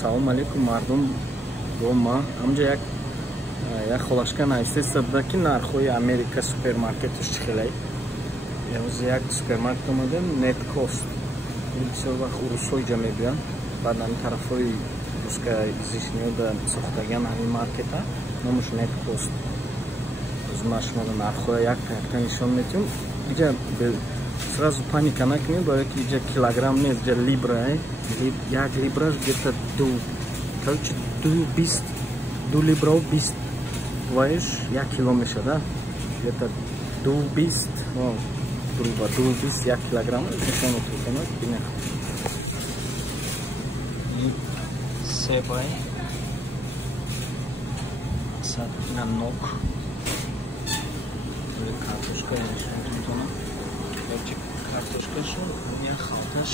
Салом алейкум мардум. Дома амҷа як холашка нависта буда ки нархҳои Америка супермаркеташ чӣ хелай. Имрӯз як супермаркет омадем Netcost. Бисёр вақт урусҳо иҷа мебиён. Баъд ҳамин тарафҳои русская изишниёда сохтагиан ҳамин маркета номаш Netcost. Озма шуморо нархҳои якта нишон метиҳем. Иҷа сразу паника накунед, барои ки иҷа килограмм нест, иҷа либра. Як либраш где-то 2 либра 20 ваиш 1 кило мешада. Где-то 220 грубо 220 1 килограмм мешаметрикана бинах. И себай сад на ног. Картошка нешаметрикана. Эти картошкашу я халташ.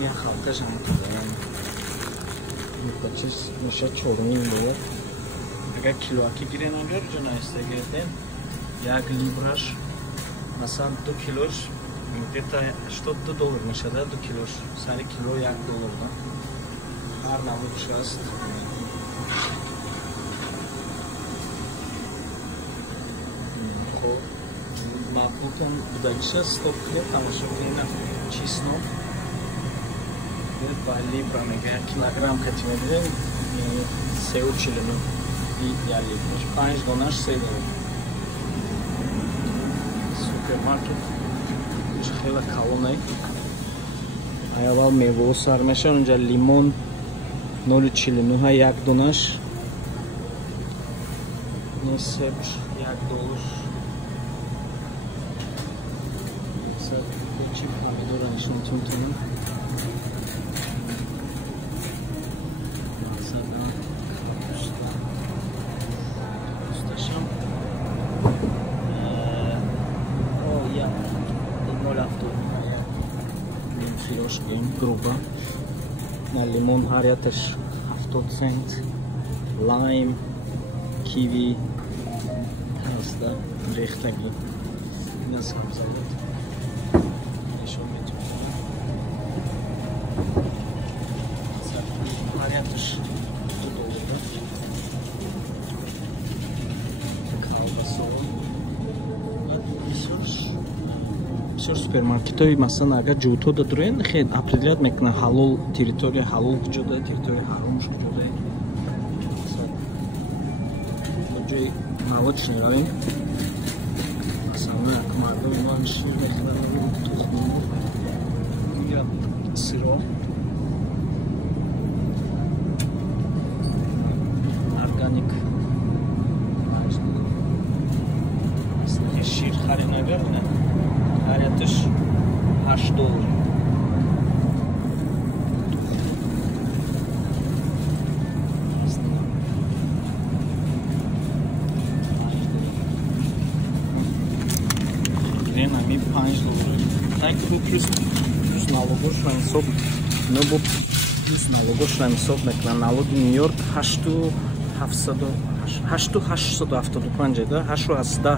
Я халташ антадан. Митачис миша чорним было. Агар килоаки гирен амҷар ҷона истагирден. Як либраш масалан 2 килош где-то $82 мешада 2 килош. Сари кило $1 да. Ҳар намудш аст. Хоб мақбултон будагиша стоп кунед тамошо кунед чисно. По либра мега килограмм кати мебирем 340 и я либраш 5 донаш $3. Супермаркет хела калонай. Аявал мево сар мешавад онҷа лимон 0,49 1 донаш. Несеб $1. Печи помидора нишон тунтунам. Грубо на лимон ҳаряташ 70 цент, лайм, киви ҳаста рехтаги наскам завод нишон метавонам ҳаряташ $2 калбасо бисёр супермаркетҳои масалан агар ҷӯто додурен хеле определят мекунад ҳалол территория ҳалол куҷода территория ҳаромш куҷода ҷои мавод шниравем масалан як мардум иноши я сиро органик шир харид наверное ҳаряташ $8. Гренами $5. Так бу плюс налогош на ҳисоб, но бу плюс налогош на ҳисоб мекунад. Налоги Нью-Йорк 8,875 да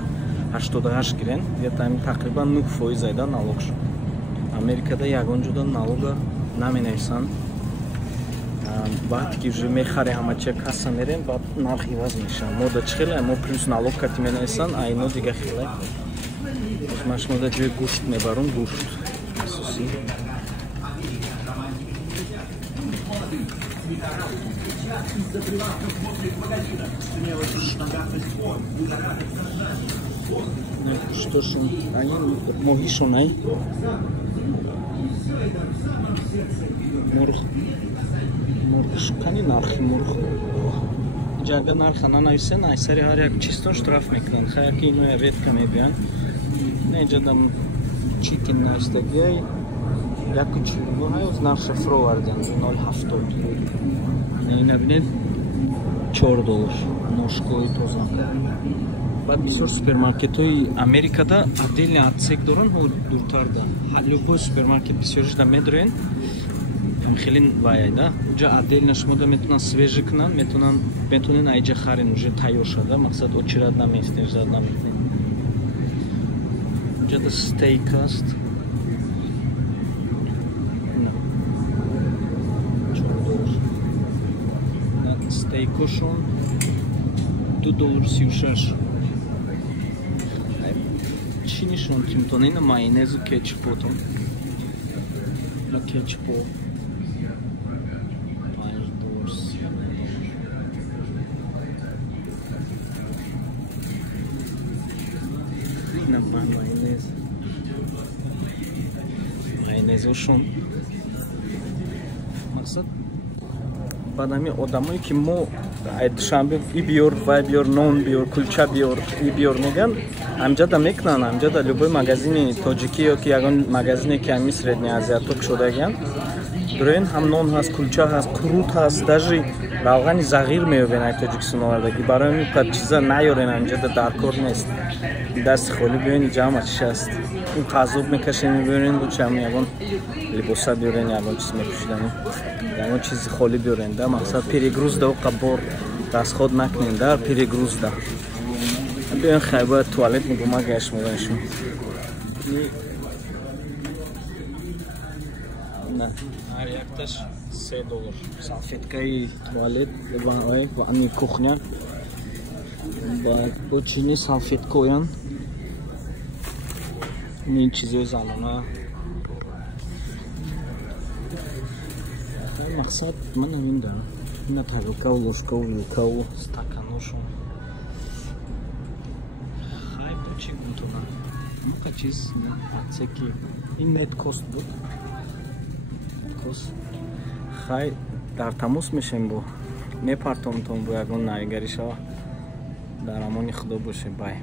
8,88 гирен, где-то тақрибан 9% айда налог шуд. Америкада ягон ҷуда налога наменависан. Вақте ки уже мехаре ҳамачия касса мерем, баъд нарх иваз мешавад. Мо да чӣ хеле мо плюс налог кати менависан, а ино дига хеле. Ма шумо да ҷои гӯшт мебарум, гӯшт асосӣ. Штошон ай моҳишон ай мурғ кани нархи мурғ ҷага нарха нанависен ай сари ҳар як чистон штраф мекунанд. Хая ки ино редка мебиён. Не ҷадам чикен навистагиай 1,49 ҳай оз нарша фуроварден 0,70. Не набинед $4 ношкои тоза. Баъд бисёр супермаркетҳои Америкада отдельный отсек доранд дуртарда. Любой супермаркет бисёриш да медорен. Хеле ваяй да. Уҷа отдельно шумо да метавонанд свежа кунанд, метавонен айҷа харин уже тайёр шуда, мақсад очирад наместен, зад наметен. Уҷа да стейк аст. Чипкошон $2.36. Чӣ нишон тимтон ина майонезу кетчупотон. Кетчупо ина майонезошон. Мақсад бадами одамое ки мо душанбе и биёр вай биёр нон биёр кулча биёр и биёр меган амҷада мекунанд. Амҷада любой магазини тоҷикӣ ёки ягон магазине ки ҳами средняя азиаток шудагиян бироин ҳам нон ҳаст, кулча ҳаст, курут ҳаст, даже равғани зағир меёбен ай тоҷикистон овардагӣ. Барои ин пад чиза наёрен, амҷада дар кор нест. Дасти холӣ биёрен ҷамъа чиш аст. ин қазоб мекашен мебиёрен бучи ҳам ягон либоса биёрен, ягон чиз мепӯшидан, ягон чизи холӣ биёрен да. Мақсад перегрузда қабор расход накунен да, перегрузда. Биён хай бояд туалет мегӯма гашт мебаншон. На ҳар якташ $3. Салфеткаи туалет ва ани кухня бо чини салфеткоян. Ин чизои занона. Мақсад ман ҳамин дорам. Ина тарелкаву ложкаву вилкаву стаканошон. Хай бо чӣ гунтона. Мақа чиз аксияки ин нет кост буд. Хай дар тамос мешем бо мепартонтон бо ягон навигари шава. Дар амони худо бошем. Бай.